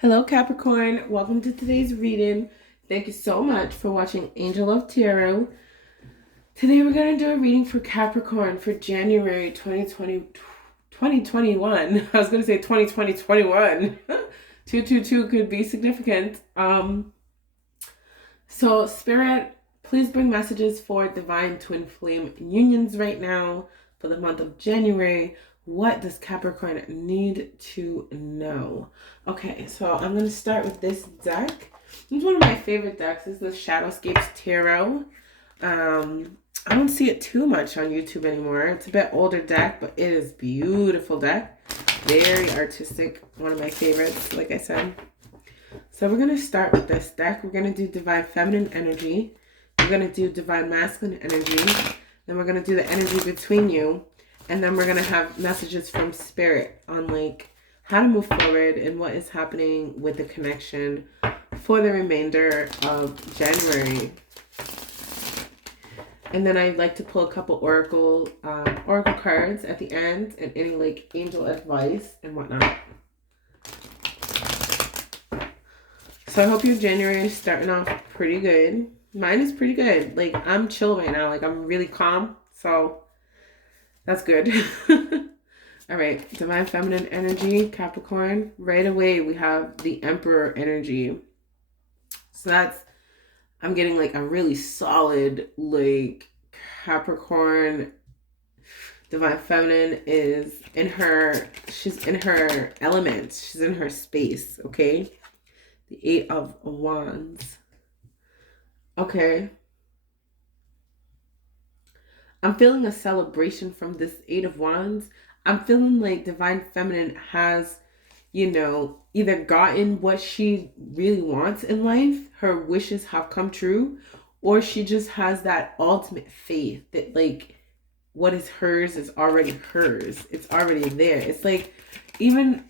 Hello, Capricorn. Welcome to today's reading. Thank you so much for watching Angel of Tarot. Today we're going to do a reading for Capricorn for January 2021. I was going to say 2021. 222 could be significant. So Spirit, please bring messages for Divine Twin Flame unions right now for the month of January. What does Capricorn need to know? Okay, so I'm going to start with this deck. It's one of my favorite decks. It's the Shadowscapes Tarot. I don't see it too much on YouTube anymore. It's a bit older deck, but it is beautiful deck. Very artistic. One of my favorites, like I said. So we're going to start with this deck. We're going to do Divine Feminine Energy. We're going to do Divine Masculine Energy. Then we're going to do the energy between you. And then we're going to have messages from Spirit on like how to move forward and what is happening with the connection for the remainder of January. And then I'd like to pull a couple oracle cards at the end and any like angel advice and whatnot. So I hope your January is starting off pretty good. Mine is pretty good. Like I'm chill right now. Like I'm really calm. So that's good. All right. Divine Feminine Energy, Capricorn. Right away we have the Emperor energy. So that's, I'm getting like a really solid like Capricorn. Divine Feminine is in her, she's in her element. She's in her space, okay? The Eight of Wands. Okay. I'm feeling a celebration from this Eight of Wands. I'm feeling like Divine Feminine has, either gotten what she really wants in life, her wishes have come true, or she just has that ultimate faith that like what is hers is already hers. It's already there. It's like even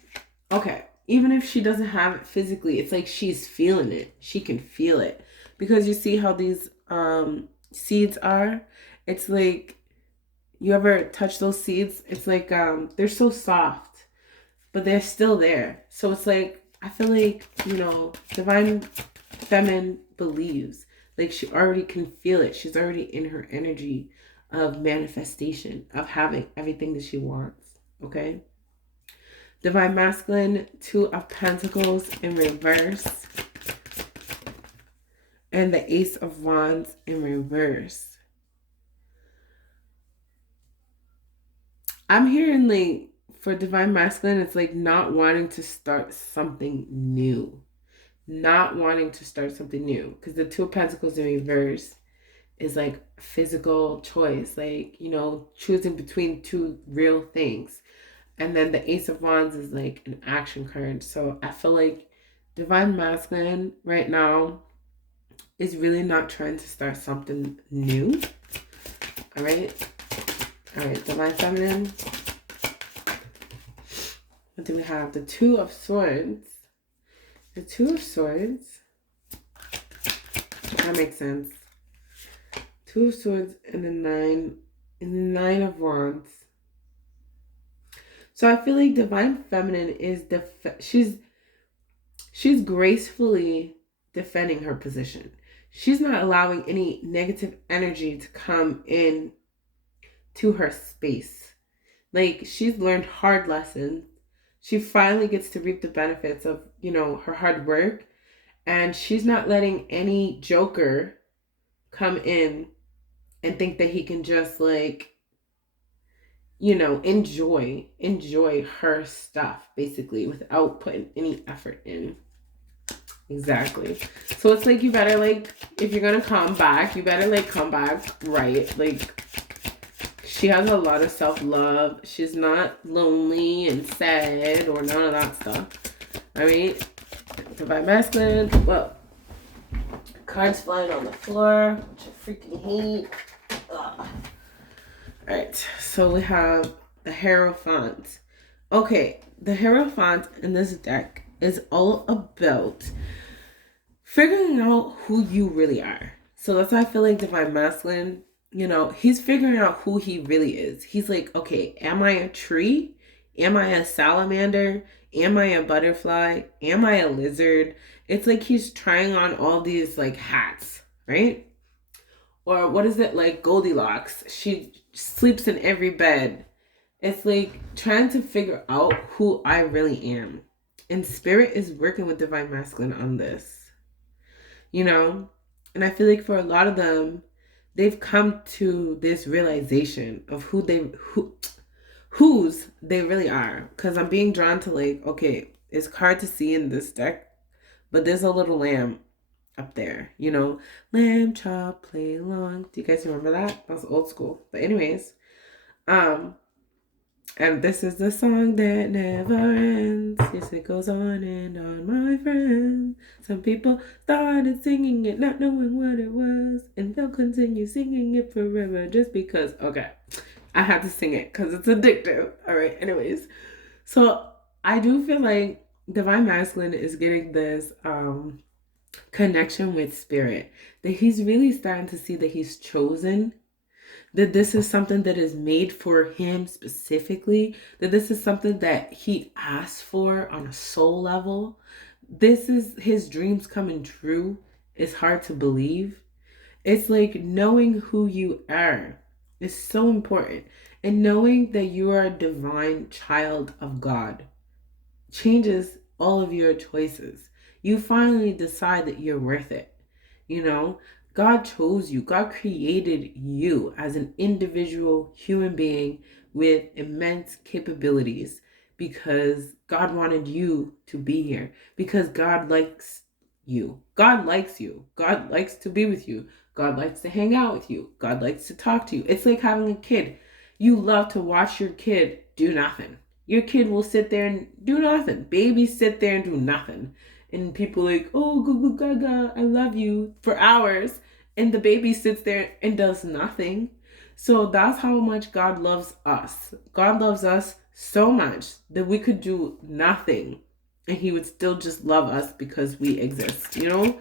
if she doesn't have it physically, it's like she's feeling it. She can feel it. Because you see how these seeds are? It's like, you ever touch those seeds? It's like they're so soft, but they're still there. So it's like, I feel like, Divine Feminine believes. Like she already can feel it. She's already in her energy of manifestation, of having everything that she wants. Okay? Divine Masculine, Two of Pentacles in reverse. And the Ace of Wands in reverse. I'm hearing like for Divine Masculine, it's like not wanting to start something new. Not wanting to start something new. Because the Two of Pentacles in reverse is like physical choice. Like, choosing between two real things. And then the Ace of Wands is like an action card. So I feel like Divine Masculine right now is really not trying to start something new. All right. Divine Feminine. What do we have? The Two of Swords. The Two of Swords. That makes sense. Two of Swords and the Nine of Wands. So I feel like Divine Feminine is she's gracefully defending her position. She's not allowing any negative energy to come in to her space. Like she's learned hard lessons. She finally gets to reap the benefits of, her hard work. And she's not letting any joker come in and think that he can just like, enjoy her stuff basically without putting any effort in. Exactly. So it's like you better like, if you're gonna come back, you better like come back right. Like she has a lot of self-love. She's not lonely and sad or none of that stuff. I mean, Divine Masculine. Well, cards flying on the floor, which I freaking hate. Ugh. All right, so we have the Hierophant. Okay, the Hierophant in this deck is all about figuring out who you really are. So that's why I feel like Divine Masculine, he's figuring out who he really is. He's like, okay, am I a tree? Am I a salamander? Am I a butterfly? Am I a lizard? It's like he's trying on all these like hats, right? Or what is it like Goldilocks? She sleeps in every bed. It's like trying to figure out who I really am. And spirit is working with divine masculine on this, you know? And I feel like for a lot of them, they've come to this realization of whose they really are. Because I'm being drawn to like, okay, it's hard to see in this deck, but there's a little lamb up there, you know, lamb chop play along. Do you guys remember that? That was old school. But anyways, um, and this is the song that never ends. Yes, it goes on and on, my friend. Some people started singing it, not knowing what it was, and they'll continue singing it forever just because. Okay, I had to sing it because it's addictive. All right, anyways, so I do feel like divine masculine is getting this connection with spirit, that he's really starting to see that he's chosen, that this is something that is made for him specifically, that this is something that he asked for on a soul level. This is his dreams coming true. It's hard to believe. It's like knowing who you are is so important, and knowing that you are a divine child of God changes all of your choices. You finally decide that you're worth it. You know, God chose you, God created you as an individual human being with immense capabilities because God wanted you to be here, because God likes you. God likes you. God likes to be with you. God likes to hang out with you. God likes to talk to you. It's like having a kid. You love to watch your kid do nothing. Your kid will sit there and do nothing. Babies sit there and do nothing. And people like, oh, goo goo gaga, I love you for hours. And the baby sits there and does nothing. So that's how much God loves us. God loves us so much that we could do nothing and he would still just love us because we exist, you know?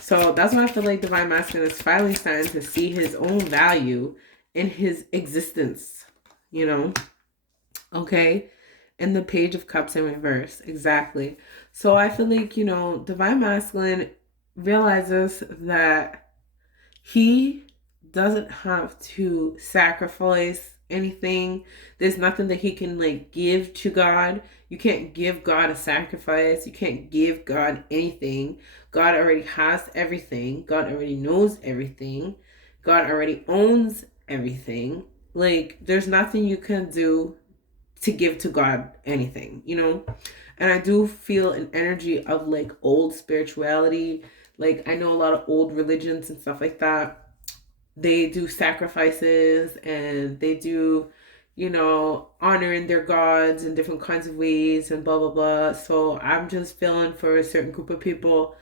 So that's why I feel like divine masculine is finally starting to see his own value in his existence, you know? Okay, and the page of cups in reverse, exactly. So I feel like, you know, divine masculine realizes that he doesn't have to sacrifice anything. There's nothing that he can like give to God. You can't give God a sacrifice. You can't give God anything. God already has everything. God already knows everything. God already owns everything. Like there's nothing you can do to give to God anything, you know? And I do feel an energy of like old spirituality. Like I know a lot of old religions and stuff like that. They do sacrifices and they do, you know, honoring their gods in different kinds of ways and blah blah blah. So I'm just feeling for a certain group of people,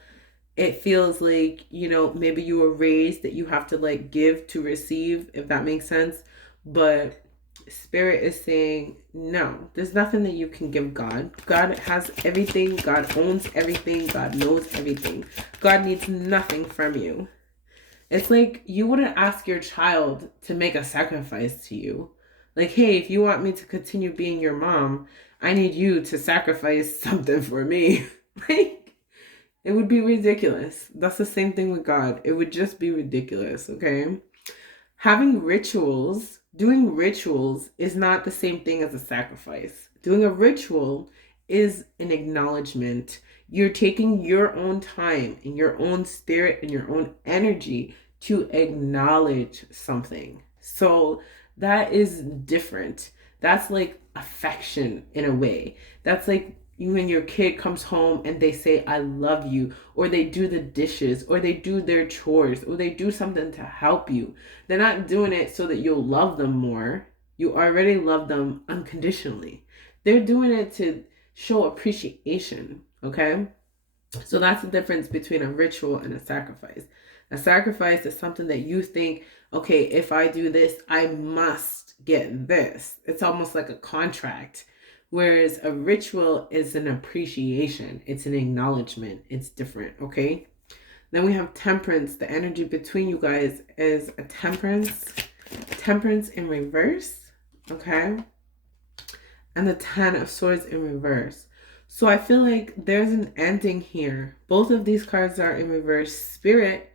it feels like, you know, maybe you were raised that you have to like give to receive, if that makes sense. But spirit is saying, no, there's nothing that you can give God. God has everything. God owns everything. God knows everything. God needs nothing from you. It's like you wouldn't ask your child to make a sacrifice to you. Like, hey, if you want me to continue being your mom, I need you to sacrifice something for me. Like, it would be ridiculous. That's the same thing with God. It would just be ridiculous, okay? Having rituals, doing rituals is not the same thing as a sacrifice. Doing a ritual is an acknowledgement. You're taking your own time and your own spirit and your own energy to acknowledge something. So that is different. That's like affection in a way. That's like when your kid comes home and they say, I love you, or they do the dishes, or they do their chores, or they do something to help you. They're not doing it so that you'll love them more. You already love them unconditionally. They're doing it to show appreciation, okay? So that's the difference between a ritual and a sacrifice. A sacrifice is something that you think, okay, if I do this, I must get this. It's almost like a contract. Whereas a ritual is an appreciation, it's an acknowledgement, it's different, okay? Then we have temperance. The energy between you guys is a temperance in reverse, okay? and the Ten of Swords in reverse. So I feel like there's an ending here. Both of these cards are in reverse. Spirit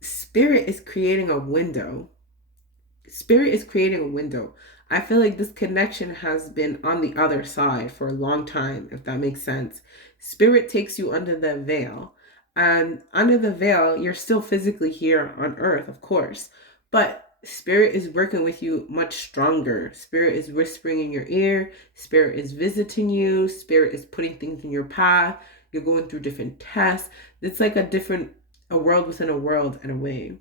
is creating a window. Spirit is creating a window. I feel like this connection has been on the other side for a long time, if that makes sense. Spirit takes you under the veil. And under the veil, you're still physically here on earth, of course. But Spirit is working with you much stronger. Spirit is whispering in your ear. Spirit is visiting you. Spirit is putting things in your path. You're going through different tests. It's like a world within a world in a way.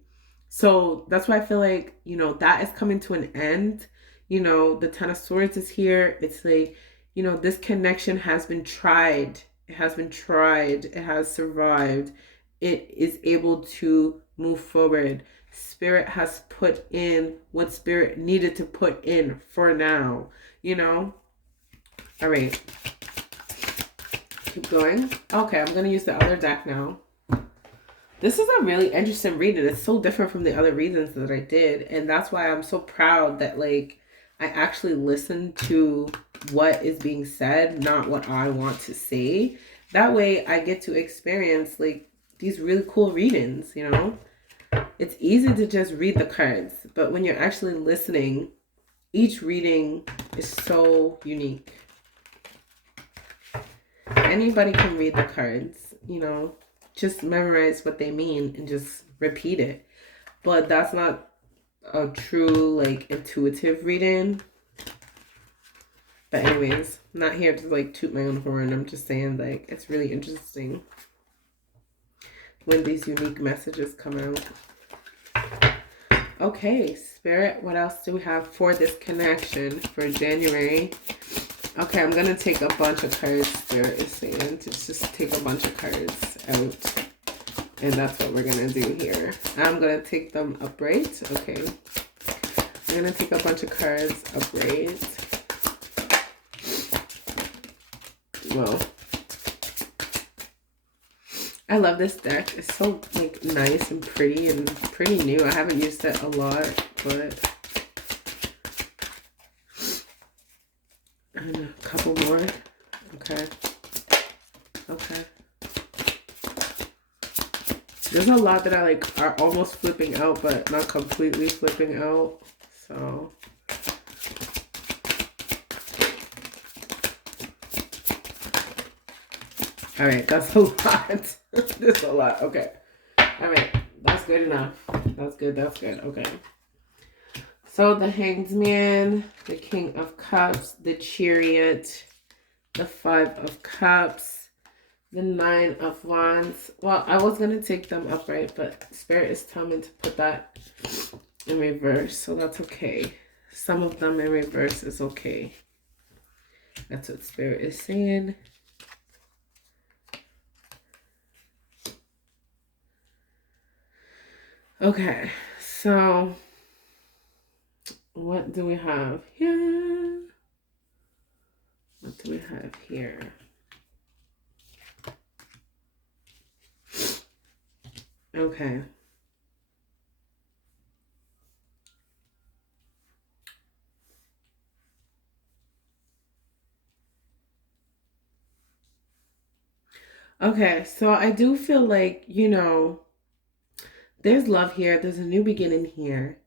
So that's why I feel like, that is coming to an end. The Ten of Swords is here. It's like, this connection has been tried. It has been tried. It has survived. It is able to move forward. Spirit has put in what Spirit needed to put in for now, All right. Keep going. Okay, I'm going to use the other deck now. This is a really interesting reading. It's so different from the other readings that I did. And that's why I'm so proud that, I actually listened to what is being said, not what I want to say. That way I get to experience, these really cool readings, It's easy to just read the cards. But when you're actually listening, each reading is so unique. Anybody can read the cards, just memorize what they mean and just repeat it. But that's not a true intuitive reading. But anyways, I'm not here to toot my own horn. I'm just saying it's really interesting when these unique messages come out. Okay, Spirit, what else do we have for this connection for January? Okay, I'm going to take a bunch of cards, Spirit is saying, to just take a bunch of cards out. And that's what we're going to do here. I'm going to take them upright. Okay. I'm going to take a bunch of cards upright. Well, I love this deck. It's so nice and pretty new. I haven't used it a lot, but and a couple more. Okay. There's a lot that I are almost flipping out, but not completely flipping out. So all right, that's a lot. That's a lot. Okay. All right, that's good enough. That's good. Okay. So the Hanged Man, the King of Cups, the Chariot, the Five of Cups, the Nine of Wands. Well, I was going to take them upright, but Spirit is telling me to put that in reverse, so that's okay. Some of them in reverse is okay. That's what Spirit is saying. Okay, so what do we have here? What do we have here? Okay. Okay, so I do feel like, there's love here. There's a new beginning here.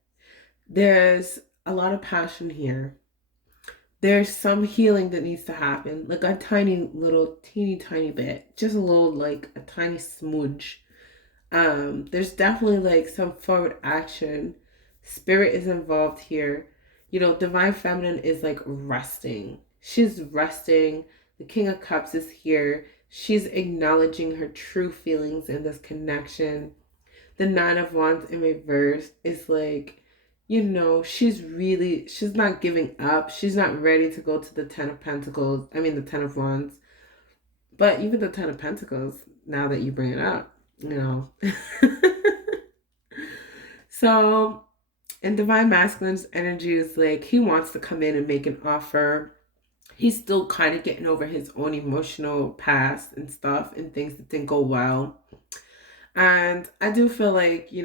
There's a lot of passion here. There's some healing that needs to happen. Like a tiny little, teeny tiny bit. Just a little, a tiny smudge. There's definitely some forward action. Spirit is involved here. Divine Feminine is resting. She's resting. The King of Cups is here. She's acknowledging her true feelings in this connection. The Nine of Wands in reverse is she's not giving up. She's not ready to go to the Ten of Pentacles. I mean, the Ten of Wands. But even the Ten of Pentacles, now that you bring it up, So, in Divine Masculine's energy is he wants to come in and make an offer. He's still kind of getting over his own emotional past and stuff and things that didn't go well. And I do feel he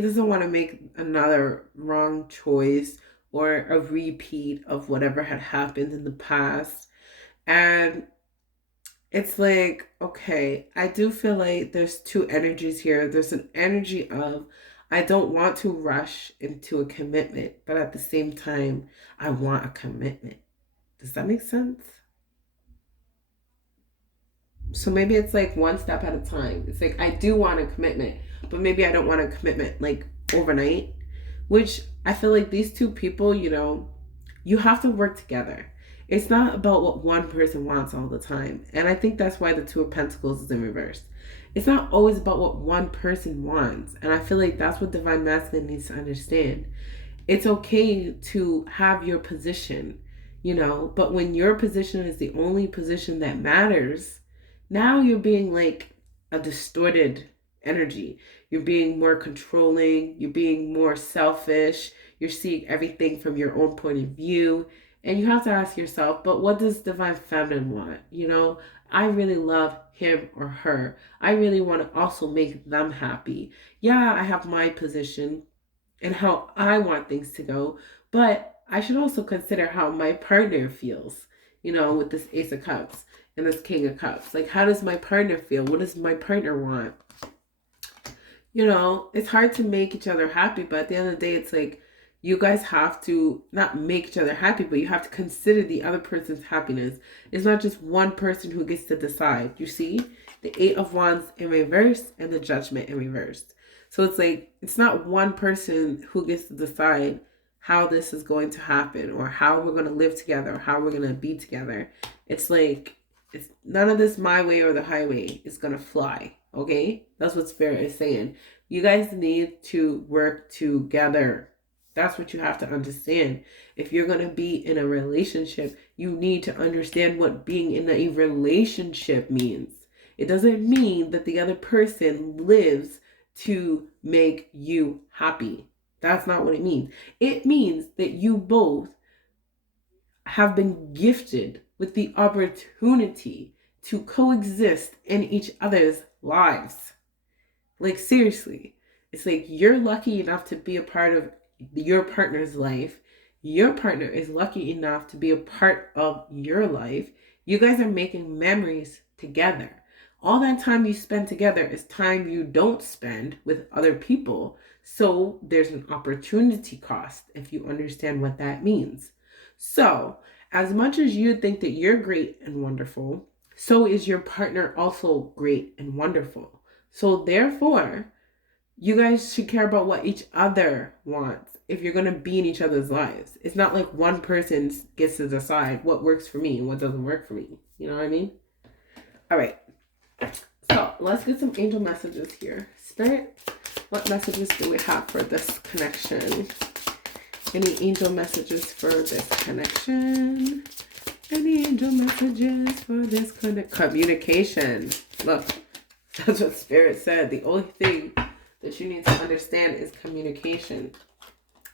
doesn't want to make another wrong choice or a repeat of whatever had happened in the past. And it's like, okay, I do feel like there's two energies here. There's an energy of, I don't want to rush into a commitment, but at the same time, I want a commitment. Does that make sense? So maybe it's like one step at a time. It's like I do want a commitment, but maybe I don't want a commitment like overnight, which I feel like these two people, you have to work together. It's not about what one person wants all the time. And I think that's why the Two of Pentacles is in reverse. It's not always about what one person wants. And I feel like that's what Divine Masculine needs to understand. It's okay to have your position, but when your position is the only position that matters, now you're being like a distorted energy. You're being more controlling, you're being more selfish, you're seeing everything from your own point of view. And you have to ask yourself, but what does Divine Feminine want? I really love him or her. I really want to also make them happy. Yeah, I have my position and how I want things to go, but I should also consider how my partner feels, with this Ace of Cups and this King of Cups. Like, how does my partner feel? What does my partner want? It's hard to make each other happy, but at the end of the day, it's like you guys have to not make each other happy, but you have to consider the other person's happiness. It's not just one person who gets to decide. You see? The Eight of Wands in reverse and the Judgment in reverse. So it's like, it's not one person who gets to decide how this is going to happen or how we're going to live together or how we're going to be together. It's like, it's none of this my way or the highway is going to fly. Okay? That's what Spirit is saying. You guys need to work together. That's what you have to understand. If you're going to be in a relationship, you need to understand what being in a relationship means. It doesn't mean that the other person lives to make you happy. That's not what it means. It means that you both have been gifted with the opportunity to coexist in each other's lives. Like, seriously. It's like you're lucky enough to be a part of your partner's life. Your partner is lucky enough to be a part of your life. You guys are making memories together. All that time you spend together is time you don't spend with other people. So there's an opportunity cost if you understand what that means. So as much as you think that you're great and wonderful, so is your partner also great and wonderful. So therefore, you guys should care about what each other wants if you're going to be in each other's lives. It's not like one person gets to decide what works for me and what doesn't work for me. You know what I mean? All right. So let's get some angel messages here. Spirit, what messages do we have for this connection? Any angel messages for this connection? Any angel messages for this communication? Look, that's what Spirit said. The only thing that you need to understand is communication.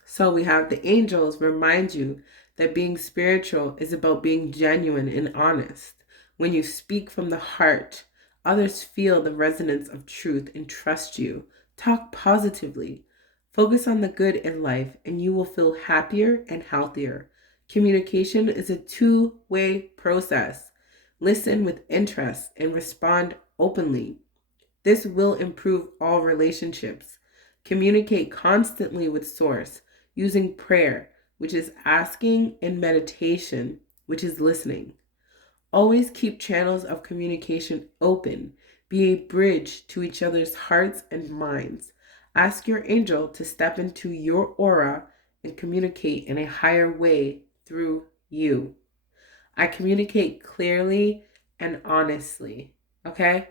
So we have the angels remind you that being spiritual is about being genuine and honest. When you speak from the heart, others feel the resonance of truth and trust you. Talk positively. Focus on the good in life and you will feel happier and healthier. Communication is a two-way process. Listen with interest and respond openly. This will improve all relationships. Communicate constantly with Source using prayer, which is asking, and meditation, which is listening. Always keep channels of communication open. Be a bridge to each other's hearts and minds. Ask your angel to step into your aura and communicate in a higher way through you. I communicate clearly and honestly. Okay?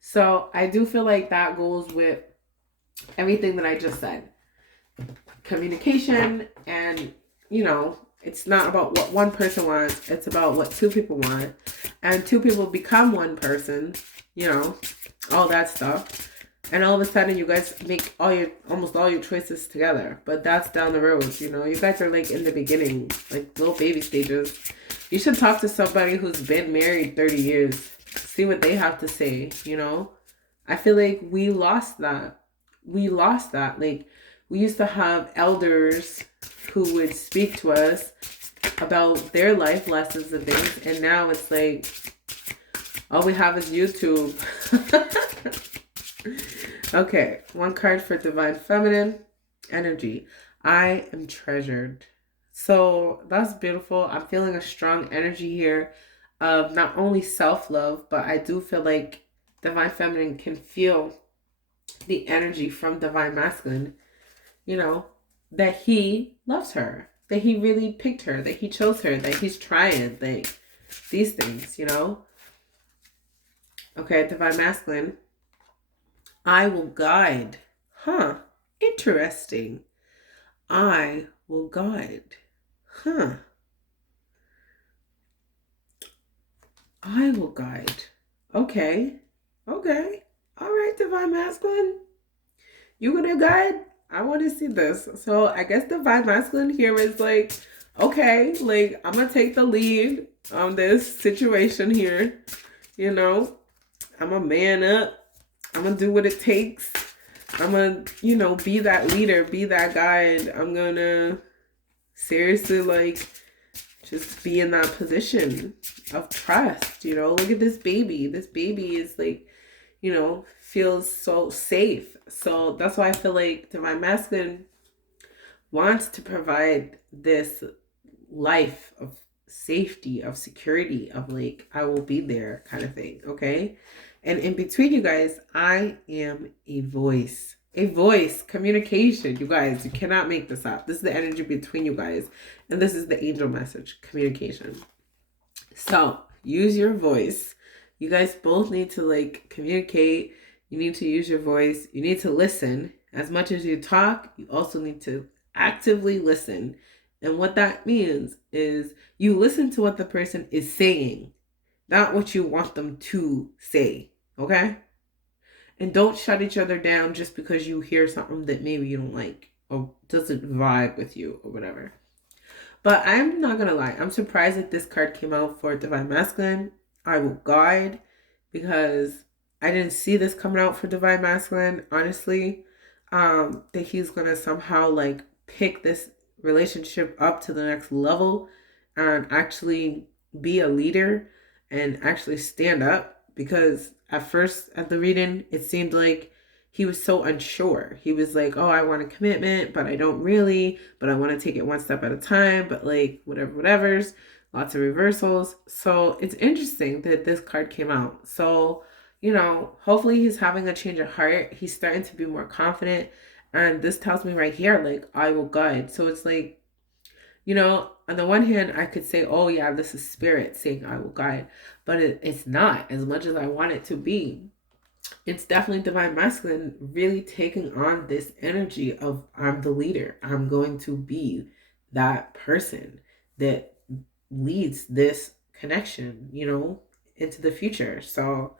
So I do feel like that goes with everything that I just said. Communication, and it's not about what one person wants, it's about what two people want, and two people become one person, all that stuff, and all of a sudden you guys make almost all your choices together. But that's down the road. You guys are like in the beginning, like little baby stages. You should talk to somebody who's been married 30 years, see what they have to say. I feel like we lost that. Like, we used to have elders who would speak to us about their life lessons and things. And now it's like, all we have is YouTube. Okay, one card for Divine Feminine energy. I am treasured. So that's beautiful. I'm feeling a strong energy here of not only self-love, but I do feel like Divine Feminine can feel the energy from Divine Masculine, you know, that he loves her, that he really picked her, that he chose her, that he's trying, like these things, you know. Okay, Divine Masculine. I will guide. Huh. Interesting. I will guide. Huh. I will guide. Okay. Okay. All right, Divine Masculine. You gonna guide? I want to see this. So I guess Divine Masculine here is like, okay, like I'm gonna take the lead on this situation here. You know, I'm a man up. I'm gonna do what it takes. I'm gonna, you know, be that leader, be that guide. I'm gonna seriously like just be in that position of trust. You know, look at this baby. This baby is like, you know, feels so safe. So that's why I feel like Divine Masculine wants to provide this life of safety, of security, of like, I will be there kind of thing. Okay. And in between you guys, I am a voice. A voice, communication. You guys, you cannot make this up. This is the energy between you guys. And this is the angel message, communication. So use your voice. You guys both need to like communicate. You need to use your voice. You need to listen. As much as you talk, you also need to actively listen. And what that means is you listen to what the person is saying, not what you want them to say. Okay? And don't shut each other down just because you hear something that maybe you don't like or doesn't vibe with you or whatever. But I'm not gonna lie, I'm surprised that this card came out for Divine Masculine. I will guide, because I didn't see this coming out for Divine Masculine, honestly. That he's gonna somehow like pick this relationship up to the next level and actually be a leader and actually stand up. Because at first at the reading, it seemed like he was so unsure. He was like, oh, I want a commitment, but I don't really, but I want to take it one step at a time, but like whatever's, lots of reversals. So it's interesting that this card came out. So, you know, hopefully he's having a change of heart. He's starting to be more confident. And this tells me right here, like, I will guide. So it's like, you know, on the one hand, I could say, oh yeah, this is spirit saying I will guide. But it's not as much as I want it to be. It's definitely Divine Masculine really taking on this energy of I'm the leader. I'm going to be that person that leads this connection, you know, into the future. So,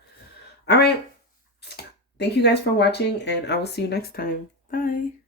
all right. Thank you guys for watching, and I will see you next time. Bye.